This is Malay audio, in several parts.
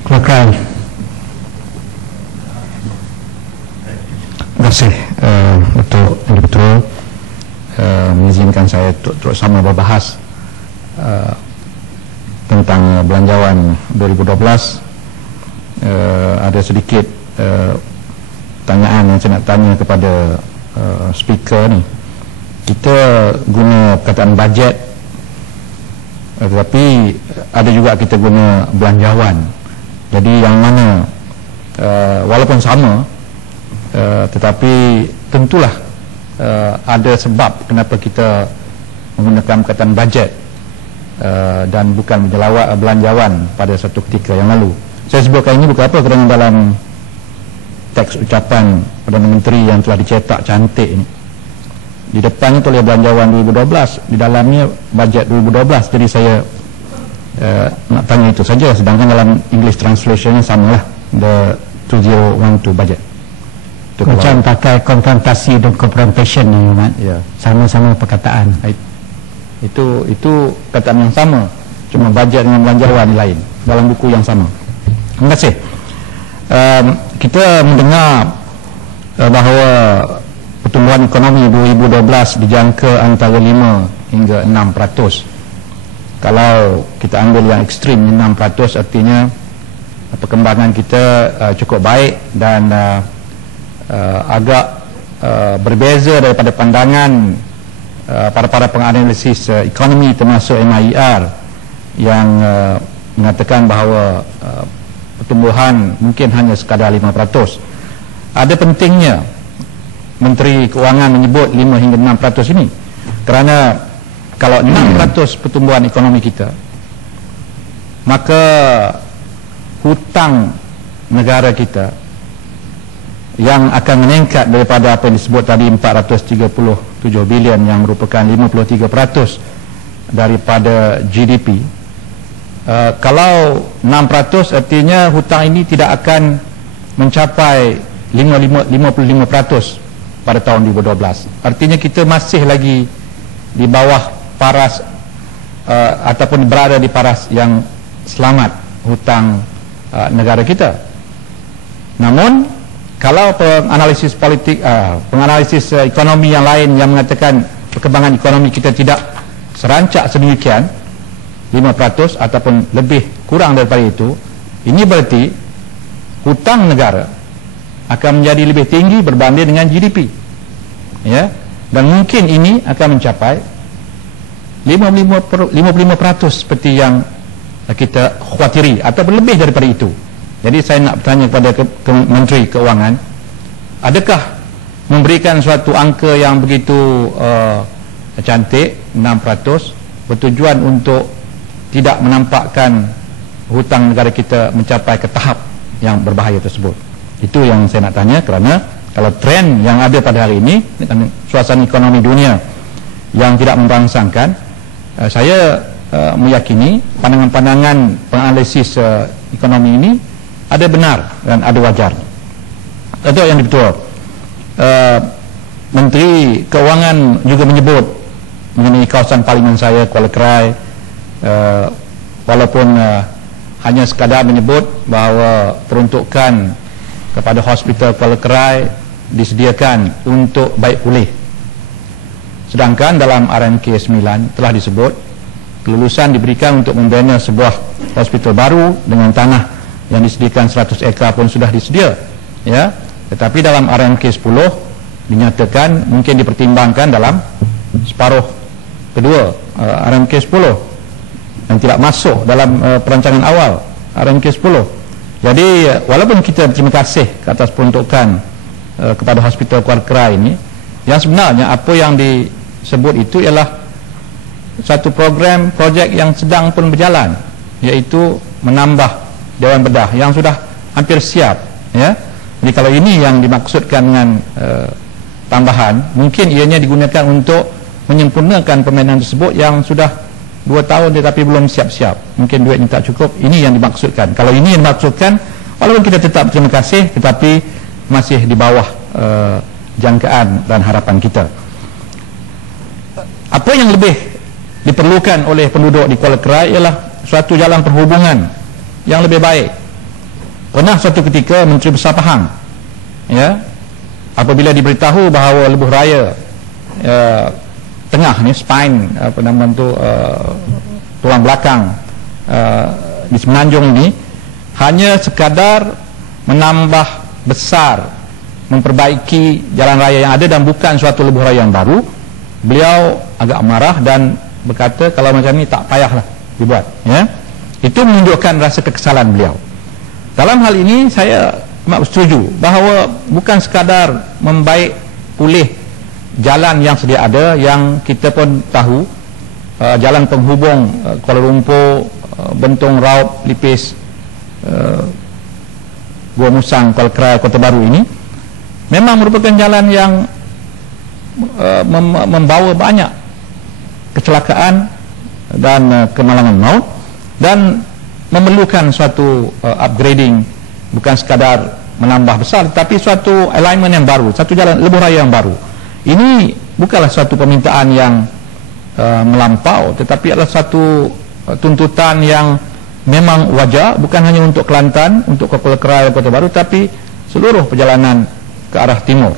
Kelakar. Terima kasih uh, untuk Betul uh, mengizinkan saya untuk terus sama berbahas uh, tentang belanjawan 2012 uh, ada sedikit uh, tanyaan yang saya nak tanya kepada uh, speaker ni. Kita guna perkataan bajet uh, tetapi ada juga kita guna belanjawan jadi yang mana uh, walaupun sama uh, tetapi tentulah uh, ada sebab kenapa kita menggunakan perkataan bajet uh, dan bukan menjelawat belanjawan pada satu ketika yang lalu. Saya sebutkan ini bukan apa kerana dalam teks ucapan Perdana Menteri yang telah dicetak cantik ini. Di depannya tulis belanjawan 2012 di dalamnya bajet 2012 jadi saya uh, nak tanya itu saja sedangkan dalam English translationnya sama lah the 2012 budget. Itu macam kalau, pakai konfrontasi dan confrontation ni ya. sama-sama perkataan. Itu itu perkataan yang sama cuma bajet dengan belanjawan lain. Dalam buku yang sama. Terima kasih. Um, kita mendengar uh, bahawa pertumbuhan ekonomi 2012 dijangka antara 5 hingga 6% kalau kita ambil yang ekstrim 6% artinya uh, perkembangan kita uh, cukup baik dan uh, uh, agak uh, berbeza daripada pandangan uh, para-para penganalisis uh, ekonomi termasuk MIR yang uh, mengatakan bahawa uh, pertumbuhan mungkin hanya sekadar 5% ada pentingnya Menteri Keuangan menyebut 5 hingga 6% ini kerana kalau 6% pertumbuhan ekonomi kita maka hutang negara kita yang akan meningkat daripada apa yang disebut tadi 437 bilion yang merupakan 53% daripada GDP uh, kalau 6% artinya hutang ini tidak akan mencapai 55% pada tahun 2012 artinya kita masih lagi di bawah paras uh, ataupun berada di paras yang selamat hutang uh, negara kita. Namun kalau penganalisis politik, uh, penganalisis uh, ekonomi yang lain yang mengatakan perkembangan ekonomi kita tidak serancak sedemikian 5% ataupun lebih kurang daripada itu, ini berarti hutang negara akan menjadi lebih tinggi berbanding dengan GDP. Ya. Dan mungkin ini akan mencapai 55% seperti yang kita khawatiri atau lebih daripada itu. Jadi saya nak bertanya kepada ke, ke Menteri Keuangan adakah memberikan suatu angka yang begitu uh, cantik 6% bertujuan untuk tidak menampakkan hutang negara kita mencapai ke tahap yang berbahaya tersebut? Itu yang saya nak tanya kerana kalau trend yang ada pada hari ini suasana ekonomi dunia yang tidak memberangsangkan uh, saya uh, meyakini pandangan-pandangan penganalisis uh, ekonomi ini ada benar dan ada wajar. Itu yang betul uh, Menteri Keuangan juga menyebut mengenai kawasan parlimen saya Kuala Krai uh, walaupun uh, hanya sekadar menyebut bahawa peruntukan kepada hospital Kuala Krai disediakan untuk baik pulih sedangkan dalam RMK 9 telah disebut kelulusan diberikan untuk membina sebuah hospital baru dengan tanah yang disediakan 100 ekar pun sudah disedia ya. Tetapi dalam RMK 10 dinyatakan mungkin dipertimbangkan dalam separuh kedua uh, RMK 10 yang tidak masuk dalam uh, perancangan awal RMK 10 jadi walaupun kita terima kasih ke atas peruntukan uh, kepada hospital Kuala Kerai ini yang sebenarnya apa yang di sebut itu ialah satu program projek yang sedang pun berjalan iaitu menambah Dewan Bedah yang sudah hampir siap ya. Jadi kalau ini yang dimaksudkan dengan uh, tambahan mungkin ianya digunakan untuk menyempurnakan permainan tersebut yang sudah dua tahun tetapi belum siap-siap. Mungkin duitnya tak cukup ini yang dimaksudkan. Kalau ini yang dimaksudkan walaupun kita tetap terima kasih tetapi masih di bawah uh, jangkaan dan harapan kita apa yang lebih diperlukan oleh penduduk di Kuala Kerai ialah suatu jalan perhubungan yang lebih baik. Pernah suatu ketika Menteri Besar Pahang ya apabila diberitahu bahawa lebuh raya uh, tengah ni spine apa nama tu uh, tulang belakang uh, di Semenanjung ini hanya sekadar menambah besar memperbaiki jalan raya yang ada dan bukan suatu lebuh raya yang baru beliau agak marah dan berkata kalau macam ni tak payahlah dibuat. Ya? Itu menunjukkan rasa kekesalan beliau. Dalam hal ini saya mak setuju bahawa bukan sekadar membaik pulih jalan yang sedia ada yang kita pun tahu uh, jalan penghubung uh, Kuala Lumpur, uh, Bentong Raub, Lipis, uh, Gua Musang, Kuala Kerai, Kota Baru ini memang merupakan jalan yang mem membawa banyak kecelakaan dan uh, kemalangan maut dan memerlukan suatu uh, upgrading. Bukan sekadar menambah besar tapi suatu alignment yang baru satu jalan lebuh raya yang baru. Ini bukanlah suatu permintaan yang uh, melampau tetapi adalah satu tuntutan yang memang wajar bukan hanya untuk Kelantan untuk Kuala Kerai Kota Baru tapi seluruh perjalanan ke arah timur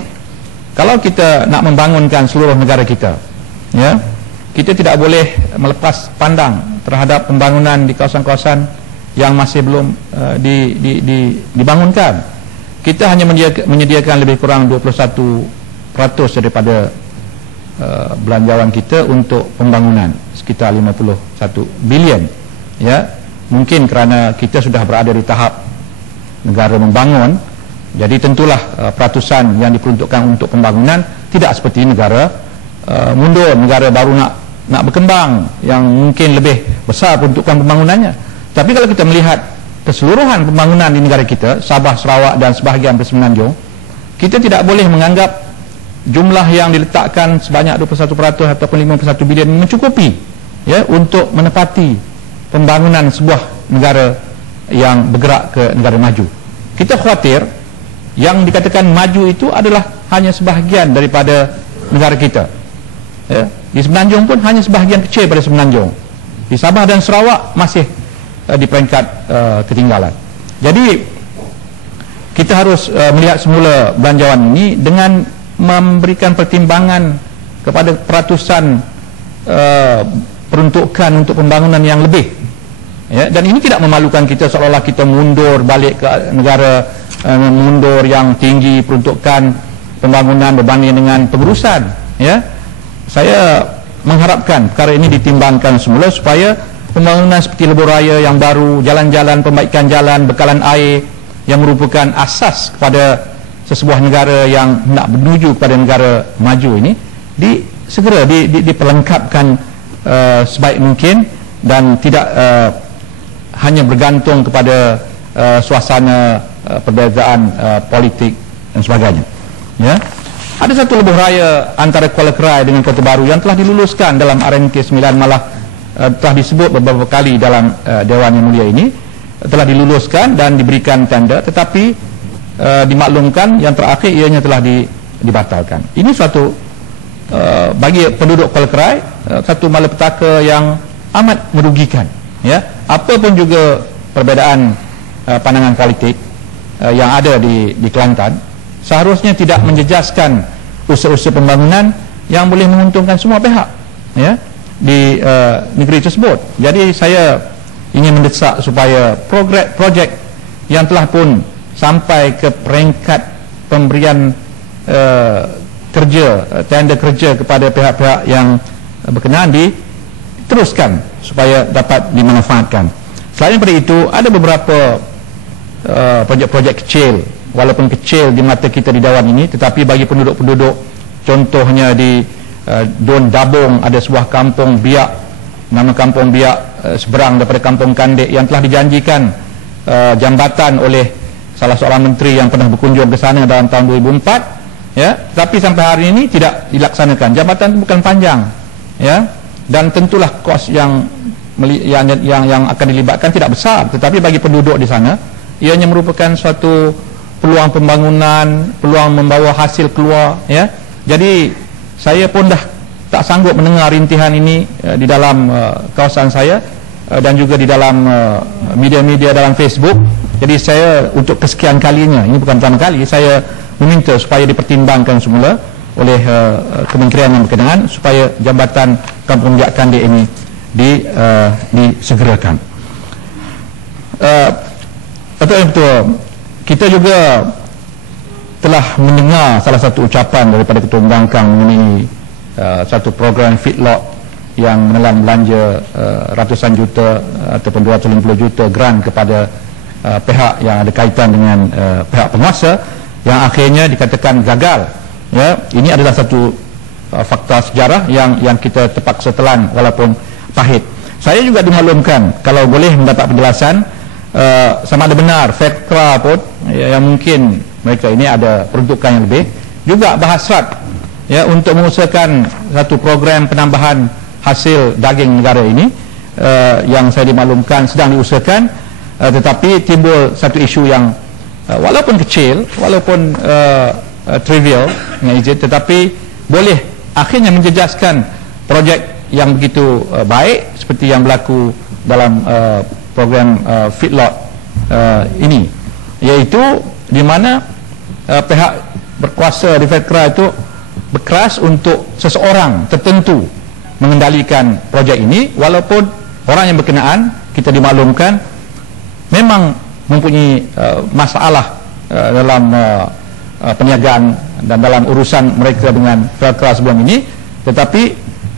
kalau kita nak membangunkan seluruh negara kita ya kita tidak boleh melepas pandang terhadap pembangunan di kawasan-kawasan yang masih belum uh, di, di, di, dibangunkan. Kita hanya menyediakan lebih kurang 21% daripada uh, belanjawan kita untuk pembangunan sekitar 51 bilion ya. Mungkin kerana kita sudah berada di tahap negara membangun jadi tentulah uh, peratusan yang diperuntukkan untuk pembangunan tidak seperti negara uh, mundur negara baru nak nak berkembang yang mungkin lebih besar peruntukan pembangunannya tapi kalau kita melihat keseluruhan pembangunan di negara kita, Sabah, Sarawak dan sebahagian Semenanjung, kita tidak boleh menganggap jumlah yang diletakkan sebanyak 21% ataupun 51 bilion mencukupi ya untuk menepati pembangunan sebuah negara yang bergerak ke negara maju. Kita khawatir yang dikatakan maju itu adalah hanya sebahagian daripada negara kita. Ya. Di Semenanjung pun hanya sebahagian kecil pada Semenanjung. Di Sabah dan Sarawak masih uh, di peringkat uh, ketinggalan. Jadi kita harus uh, melihat semula belanjawan ini dengan memberikan pertimbangan kepada peratusan uh, peruntukan untuk pembangunan yang lebih. Ya, dan ini tidak memalukan kita seolah-olah kita mundur balik ke negara uh, mundur yang tinggi peruntukan pembangunan berbanding dengan pengurusan. Ya, saya mengharapkan perkara ini ditimbangkan semula supaya pembangunan seperti lebuh raya yang baru, jalan-jalan, pembaikan jalan, bekalan air yang merupakan asas kepada sesebuah negara yang nak menuju kepada negara maju ini di segera di, di, diperlengkapkan uh, sebaik mungkin dan tidak uh, hanya bergantung kepada uh, suasana uh, perbezaan uh, politik dan sebagainya. Ya? Ada satu lebuh raya antara Kuala Kerai dengan Kota Baru yang telah diluluskan dalam RNK 9 malah uh, telah disebut beberapa kali dalam uh, Dewan Yang Mulia ini. Telah diluluskan dan diberikan tanda tetapi uh, dimaklumkan yang terakhir ianya telah di, dibatalkan. Ini suatu uh, bagi penduduk Kuala Kerai uh, satu malapetaka yang amat merugikan. Ya? Apa pun juga perbezaan uh, pandangan politik uh, yang ada di, di Kelantan seharusnya tidak menjejaskan usaha-usaha pembangunan yang boleh menguntungkan semua pihak ya di uh, negeri tersebut. Jadi saya ingin mendesak supaya progres projek yang telah pun sampai ke peringkat pemberian uh, kerja uh, tender kerja kepada pihak-pihak yang berkenaan diteruskan supaya dapat dimanfaatkan. Selain daripada itu ada beberapa uh, projek-projek kecil. Walaupun kecil di mata kita di Dewan ini tetapi bagi penduduk-penduduk contohnya di uh, Don Dabong ada sebuah kampung biak. Nama kampung biak uh, seberang daripada kampung Kandik yang telah dijanjikan uh, jambatan oleh salah seorang menteri yang pernah berkunjung ke sana dalam tahun 2004 ya. Tapi sampai hari ini tidak dilaksanakan. Jambatan itu bukan panjang ya. Dan tentulah kos yang yang yang akan dilibatkan tidak besar. Tetapi bagi penduduk di sana ianya merupakan suatu peluang pembangunan peluang membawa hasil keluar ya jadi saya pun dah tak sanggup mendengar rintihan ini uh, di dalam uh, kawasan saya uh, dan juga di dalam media-media uh, dalam Facebook Jadi saya untuk kesekian kalinya, ini bukan pertama kali, saya meminta supaya dipertimbangkan semula oleh uh, kementerian yang berkenaan supaya jambatan kampung biakan dia ini di, uh, disegerakan. Uh, betul betul. Kita juga telah mendengar salah satu ucapan daripada Ketua Bangkang mengenai uh, satu program feedlot yang menelan belanja uh, ratusan juta uh, ataupun 250 juta grant kepada uh, pihak yang ada kaitan dengan uh, pihak penguasa yang akhirnya dikatakan gagal ya ini adalah satu uh, fakta sejarah yang yang kita terpaksa telan walaupun pahit saya juga dimaklumkan kalau boleh mendapat penjelasan uh, sama ada benar FEDCRA pun ya, yang mungkin mereka ini ada peruntukan yang lebih. Juga berhasrat ya untuk mengusahakan satu program penambahan hasil daging negara ini uh, yang saya dimaklumkan sedang diusahakan. Uh, tetapi timbul satu isu yang uh, walaupun kecil walaupun uh, uh, trivial dengan izin tetapi boleh akhirnya menjejaskan projek yang begitu uh, baik seperti yang berlaku dalam uh, program uh, feedlot uh, ini. Iaitu di mana uh, pihak berkuasa di FEDCRA itu berkeras untuk seseorang tertentu mengendalikan projek ini. Walaupun orang yang berkenaan kita dimaklumkan memang mempunyai uh, masalah uh, dalam uh, uh, perniagaan dan dalam urusan mereka dengan Velcro sebelum ini. Tetapi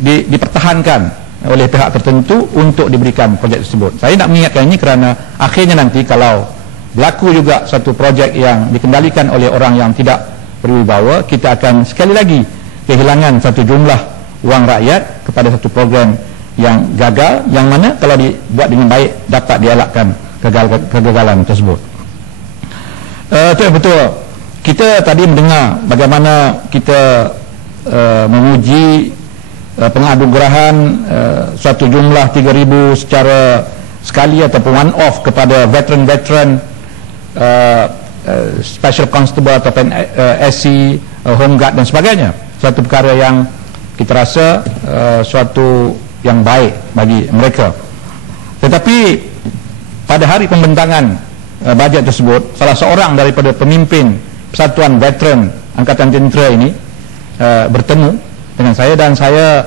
di, dipertahankan oleh pihak tertentu untuk diberikan projek tersebut saya nak mengingatkan ini kerana akhirnya nanti kalau berlaku juga satu projek yang dikendalikan oleh orang yang tidak berwibawa kita akan sekali lagi kehilangan satu jumlah wang rakyat kepada satu program yang gagal yang mana kalau dibuat dengan baik dapat dielakkan kegagalan tersebut. Uh, itu betul. Kita tadi mendengar bagaimana kita uh, memuji uh, pengadugerahan uh, suatu jumlah 3000 secara sekali ataupun one off kepada veteran-veteran uh, uh, special constable atau uh, SC uh, home guard dan sebagainya. Suatu perkara yang kita rasa uh, suatu yang baik bagi mereka. Tetapi pada hari pembentangan uh, bajet tersebut salah seorang daripada pemimpin persatuan veteran angkatan tentera ini uh, bertemu dengan saya dan saya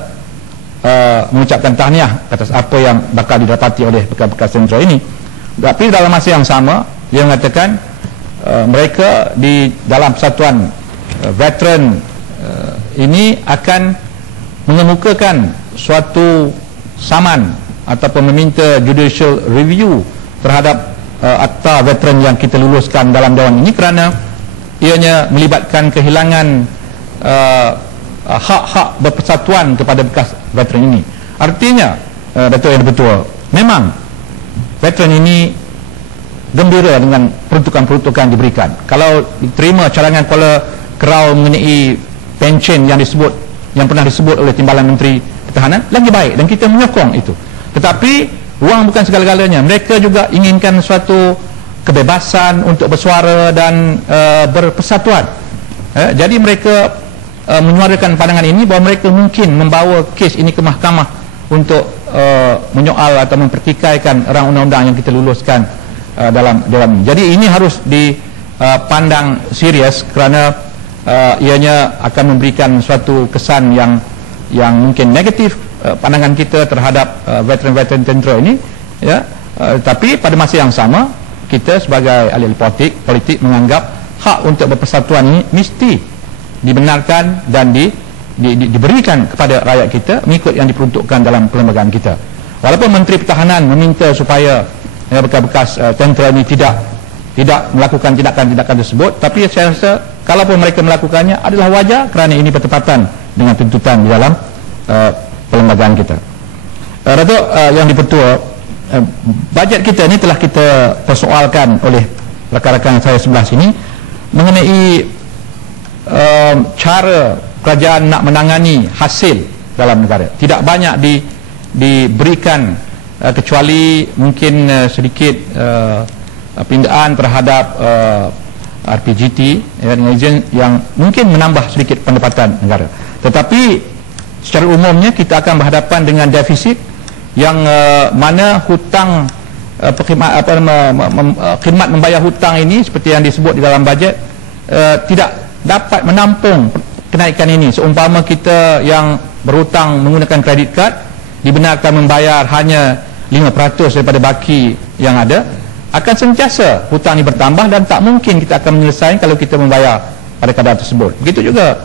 uh, mengucapkan tahniah atas apa yang bakal didapati oleh bekas-bekas tentera ini. Tapi dalam masa yang sama dia mengatakan uh, mereka di dalam persatuan uh, veteran uh, ini akan mengemukakan suatu saman ataupun meminta judicial review terhadap uh, akta veteran yang kita luluskan dalam dewan ini kerana ianya melibatkan kehilangan uh, uh, hak-hak berpersatuan kepada bekas veteran ini artinya uh, Datuk yang betul memang veteran ini gembira dengan peruntukan-peruntukan diberikan kalau diterima cadangan Kuala Kerau mengenai pension yang disebut yang pernah disebut oleh Timbalan Menteri Pertahanan lagi baik dan kita menyokong itu tetapi Wang bukan segala-galanya. Mereka juga inginkan suatu kebebasan untuk bersuara dan uh, berpersatuan. Eh, jadi mereka uh, menyuarakan pandangan ini bahawa mereka mungkin membawa kes ini ke mahkamah untuk uh, menyoal atau mempertikaikan rang undang-undang yang kita luluskan uh, dalam dalam. Jadi ini harus dipandang uh, serius kerana uh, ianya akan memberikan suatu kesan yang yang mungkin negatif Uh, pandangan kita terhadap uh, veteran-veteran tentera ini ya uh, tapi pada masa yang sama kita sebagai ahli politik politik menganggap hak untuk berpersatuan ini mesti dibenarkan dan di, di, di, diberikan kepada rakyat kita mengikut yang diperuntukkan dalam perlembagaan kita walaupun Menteri Pertahanan meminta supaya ya, bekas-bekas uh, tentera ini tidak tidak melakukan tindakan-tindakan tersebut tapi saya rasa kalaupun mereka melakukannya adalah wajar kerana ini bertepatan dengan tuntutan di dalam uh, perlembagaan kita. Uh, Datuk uh, yang dipertua, uh, bajet kita ini telah kita persoalkan oleh rakan-rakan saya sebelah sini mengenai uh, cara kerajaan nak menangani hasil dalam negara. Tidak banyak di, diberikan uh, kecuali mungkin uh, sedikit uh, pindaan terhadap uh, RPGT ya, yang mungkin menambah sedikit pendapatan negara. Tetapi secara umumnya kita akan berhadapan dengan defisit yang uh, mana hutang uh, perkhidmat apa nama uh, khidmat membayar hutang ini seperti yang disebut di dalam bajet uh, tidak dapat menampung kenaikan ini. Seumpama kita yang berhutang menggunakan kredit kad dibenarkan membayar hanya 5% daripada baki yang ada akan sentiasa hutang ini bertambah dan tak mungkin kita akan menyelesaikan kalau kita membayar pada kadar tersebut. Begitu juga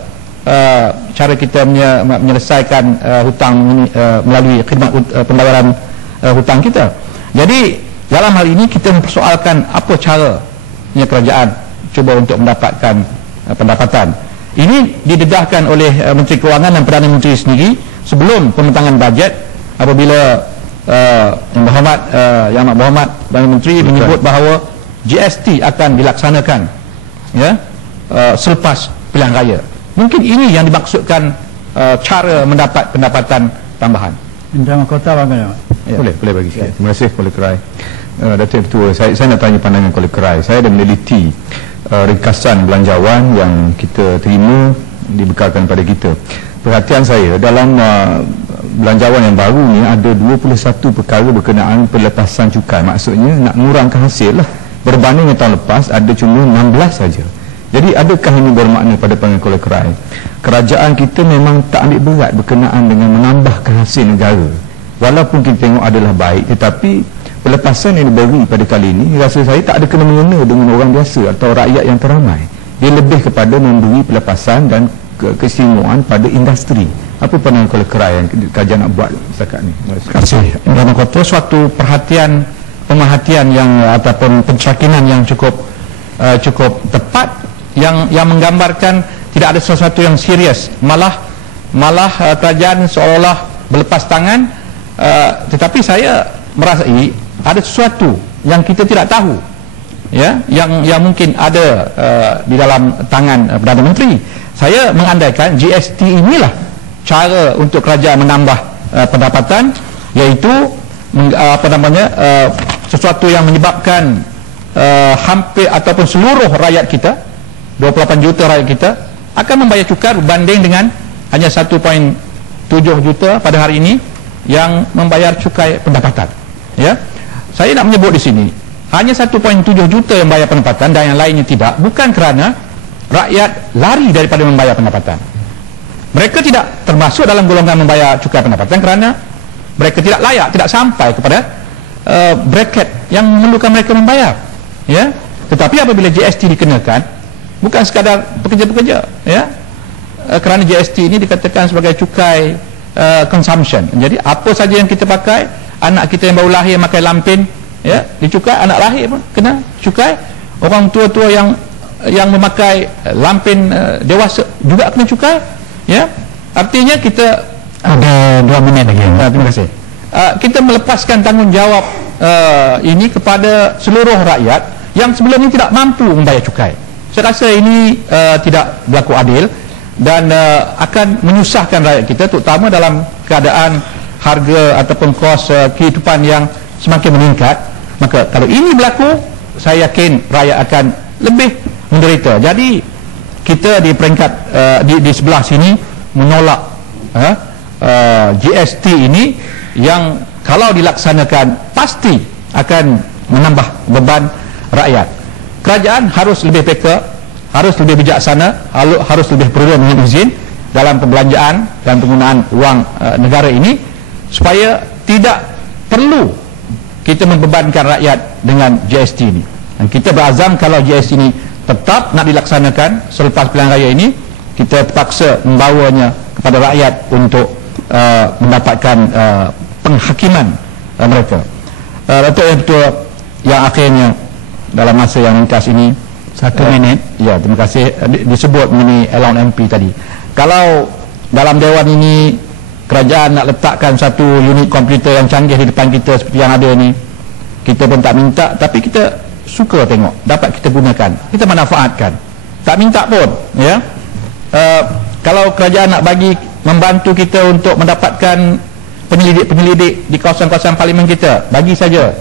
uh, cara kita menyelesaikan uh, hutang uh, melalui khidmat uh, pembayaran uh, hutang kita. Jadi dalam hal ini kita mempersoalkan apa cara kerajaan cuba untuk mendapatkan uh, pendapatan ini didedahkan oleh uh, Menteri Kewangan dan Perdana Menteri sendiri sebelum pembentangan bajet apabila uh, Yang Berhormat uh, Yang Amat Berhormat Perdana Menteri Betul. menyebut bahawa GST akan dilaksanakan ya uh, selepas pilihan raya. Mungkin ini yang dimaksudkan uh, cara mendapat pendapatan tambahan. Indra Mahkota bagaimana? Ya. Boleh, boleh bagi sikit. Ya. Terima kasih Kuala Kerai. Uh, Datuk Ketua, saya, saya nak tanya pandangan Kuala Kerai. Saya ada meneliti uh, ringkasan belanjawan yang kita terima dibekalkan pada kita. Perhatian saya dalam uh, belanjawan yang baru ni ada 21 perkara berkenaan pelepasan cukai. Maksudnya nak mengurangkan hasil lah. Berbanding dengan tahun lepas ada cuma 16 saja. Jadi adakah ini bermakna pada pengekol kerai? Kerajaan kita memang tak ambil berat berkenaan dengan menambahkan hasil negara. Walaupun kita tengok adalah baik tetapi pelepasan yang diberi pada kali ini rasa saya tak ada kena mengena dengan orang biasa atau rakyat yang teramai. Dia lebih kepada memberi pelepasan dan keistimewaan pada industri. Apa pandangan kalau kerai yang kajian nak buat setakat ni? Terima kasih. Dalam kota suatu perhatian pemerhatian yang ataupun pencerkinan yang cukup uh, cukup tepat yang yang menggambarkan tidak ada sesuatu yang serius malah malah uh, kerajaan seolah-olah berlepas tangan uh, tetapi saya merasai ada sesuatu yang kita tidak tahu ya yang yang mungkin ada uh, di dalam tangan uh, Perdana Menteri. Saya mengandaikan GST inilah cara untuk kerajaan menambah uh, pendapatan iaitu uh, apa namanya uh, sesuatu yang menyebabkan uh, hampir ataupun seluruh rakyat kita 28 juta rakyat kita akan membayar cukai berbanding dengan hanya 1.7 juta pada hari ini yang membayar cukai pendapatan ya saya nak menyebut di sini hanya 1.7 juta yang bayar pendapatan dan yang lainnya tidak bukan kerana rakyat lari daripada membayar pendapatan. Mereka tidak termasuk dalam golongan membayar cukai pendapatan kerana mereka tidak layak tidak sampai kepada uh, bracket yang memerlukan mereka membayar ya. Tetapi apabila GST dikenakan bukan sekadar pekerja-pekerja ya. Uh, kerana GST ini dikatakan sebagai cukai uh, consumption. Jadi apa saja yang kita pakai anak kita yang baru lahir pakai lampin ya dicukai anak lahir pun kena cukai. Orang tua-tua yang yang memakai lampin uh, dewasa juga kena cukai ya. Artinya kita ada dua minit lagi uh, terima kasih. Uh, kita melepaskan tanggungjawab uh, ini kepada seluruh rakyat yang sebelum ini tidak mampu membayar cukai. Saya rasa ini uh, tidak berlaku adil dan uh, akan menyusahkan rakyat kita terutama dalam keadaan harga ataupun kos uh, kehidupan yang semakin meningkat maka kalau ini berlaku saya yakin rakyat akan lebih menderita. Jadi kita di peringkat uh, di, di sebelah sini menolak uh, uh, GST ini yang kalau dilaksanakan pasti akan menambah beban rakyat. Kerajaan harus lebih peka harus lebih bijaksana harus lebih perlu dengan izin dalam pembelanjaan dan penggunaan wang uh, negara ini supaya tidak perlu kita membebankan rakyat dengan GST ini. Dan kita berazam kalau GST ini tetap nak dilaksanakan selepas pilihan raya ini kita terpaksa membawanya kepada rakyat untuk uh, mendapatkan uh, penghakiman uh, mereka. Uh, Datuk yang betul yang akhirnya dalam masa yang ringkas ini satu uh, minit. ya terima kasih. Disebut mengenai Elon MP tadi. Kalau dalam dewan ini kerajaan nak letakkan satu unit komputer yang canggih di depan kita seperti yang ada ni. Kita pun tak minta tapi kita suka tengok. Dapat kita gunakan. Kita manfaatkan. Tak minta pun ya. Uh, kalau kerajaan nak bagi membantu kita untuk mendapatkan penyelidik-penyelidik di kawasan-kawasan parlimen kita bagi saja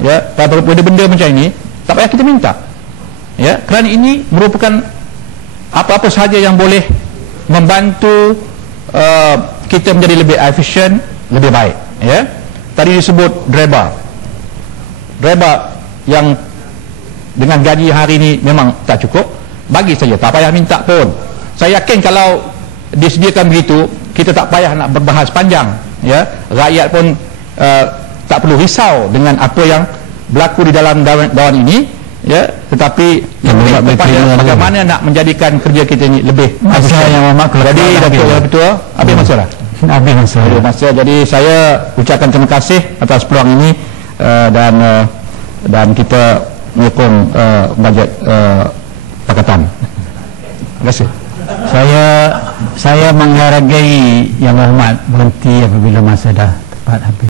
ya. Pada benda-benda macam ini tak payah kita minta ya. Kerana ini merupakan apa-apa sahaja yang boleh membantu uh, kita menjadi lebih efisien lebih baik ya. Tadi disebut dreba driver yang dengan gaji hari ini memang tak cukup bagi saja tak payah minta pun. Saya yakin kalau disediakan begitu kita tak payah nak berbahas panjang ya. Rakyat pun uh, tak perlu risau dengan apa yang berlaku di dalam dawan, dawan ini ya tetapi lebih kepada bagaimana nak menjadikan kerja kita ini lebih masa yang amat jadi Datuk Yang Ketua habis masa lah habis masa habis masa jadi saya ucapkan terima kasih atas peluang ini uh, dan uh, dan kita menyokong uh, bajet uh, Pakatan. Terima kasih. Saya saya menghargai yang hormat berhenti apabila masa dah tepat habis